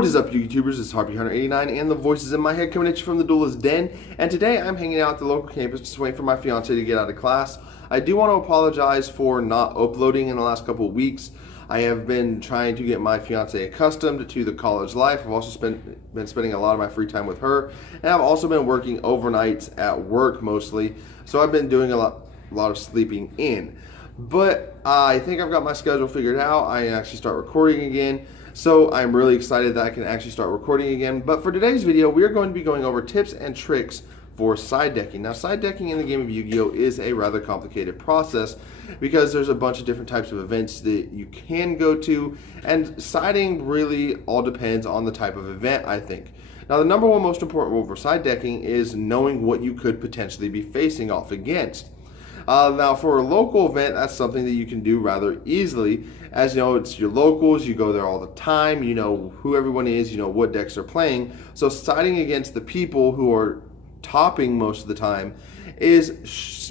What is up, YouTubers? It's Harpy189 and the voices in my head coming at you from the Duelist Den. And today I'm hanging out at the local campus just waiting for my fiance to get out of class. I do want to apologize for not uploading in the last couple of weeks. I have been trying to get my fiance accustomed to the college life. I've also been spending a lot of my free time with her. And I've also been working overnights at work mostly. So I've been doing a lot of sleeping in. But I think I've got my schedule figured out. I can actually start recording again. So I'm really excited that I can actually start recording again. But for today's video, we are going to be going over tips and tricks for side decking. Now, side decking in the game of Yu-Gi-Oh! Is a rather complicated process because there's a bunch of different types of events that you can go to, and siding really all depends on the type of event, I think. Now, the number one most important rule for side decking is knowing what you could potentially be facing off against. Now, for a local event, that's something that you can do rather easily. As you know, it's your locals, you go there all the time, you know who everyone is, you know what decks are playing. So siding against the people who are topping most of the time is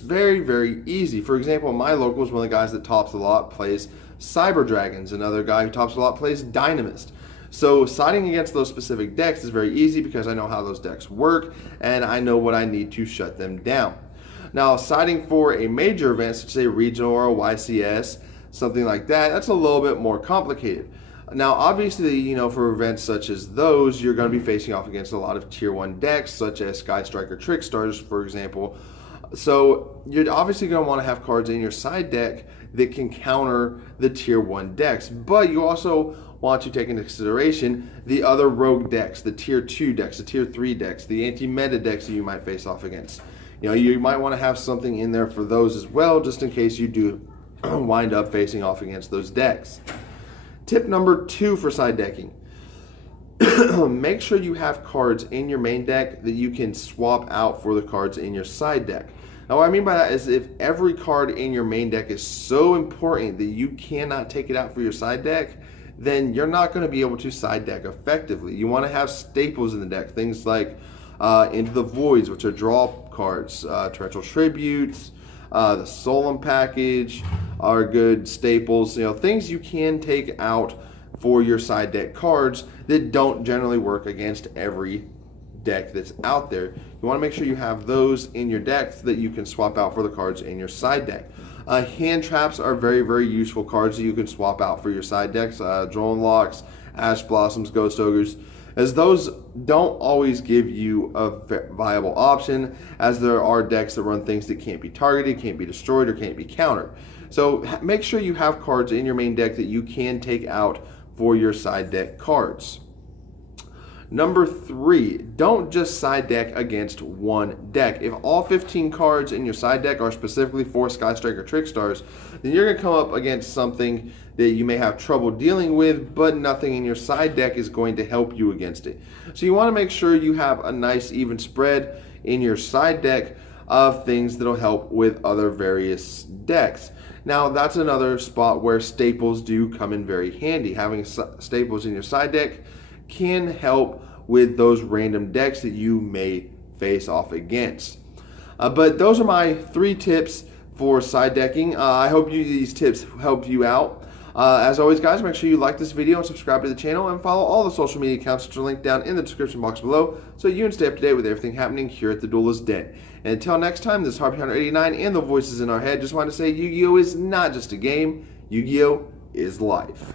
very, very easy. For example, my locals, one of the guys that tops a lot plays Cyber Dragons. Another guy who tops a lot plays Dynamist. So siding against those specific decks is very easy because I know how those decks work and I know what I need to shut them down. Now, siding for a major event, such as a regional or a YCS, something like that, that's a little bit more complicated. Now, obviously, you know, for events such as those, you're going to be facing off against a lot of tier 1 decks, such as Sky Striker Trickstars, for example. So you're obviously going to want to have cards in your side deck that can counter the tier 1 decks, but you also want to take into consideration the other rogue decks, the tier 2 decks, the tier 3 decks, the anti-meta decks that you might face off against. You know, you might want to have something in there for those as well, just in case you do wind up facing off against those decks. Tip number 2 for side decking. Make sure you have cards in your main deck that you can swap out for the cards in your side deck. Now, what I mean by that is if every card in your main deck is so important that you cannot take it out for your side deck, then you're not going to be able to side deck effectively. You want to have staples in the deck, things like Into the Voids, which are draw cards, Torrential Tributes, the Solemn package are good staples. You know, things you can take out for your side deck cards that don't generally work against every deck that's out there. You want to make sure you have those in your deck that you can swap out for the cards in your side deck. Hand traps are very, very useful cards that you can swap out for your side decks. Drone Locks, Ash Blossoms, Ghost Ogres, as those don't always give you a viable option, as there are decks that run things that can't be targeted, can't be destroyed, or can't be countered. So make sure you have cards in your main deck that you can take out for your side deck cards. Number 3, don't just side deck against one deck. If all 15 cards in your side deck are specifically for Sky Striker Trickstars, then you're going to come up against something that you may have trouble dealing with, but nothing in your side deck is going to help you against it. So you want to make sure you have a nice even spread in your side deck of things that'll help with other various decks. Now, that's another spot where staples do come in very handy. Having staples in your side deck can help with those random decks that you may face off against. But those are my 3 tips for side decking. I hope these tips help you out. As always, guys, make sure you like this video and subscribe to the channel and follow all the social media accounts which are linked down in the description box below so you can stay up to date with everything happening here at the Duelist Den. And until next time, this is Harpy189 and the voices in our head. Just want to say Yu-Gi-Oh! Is not just a game. Yu-Gi-Oh! Is life.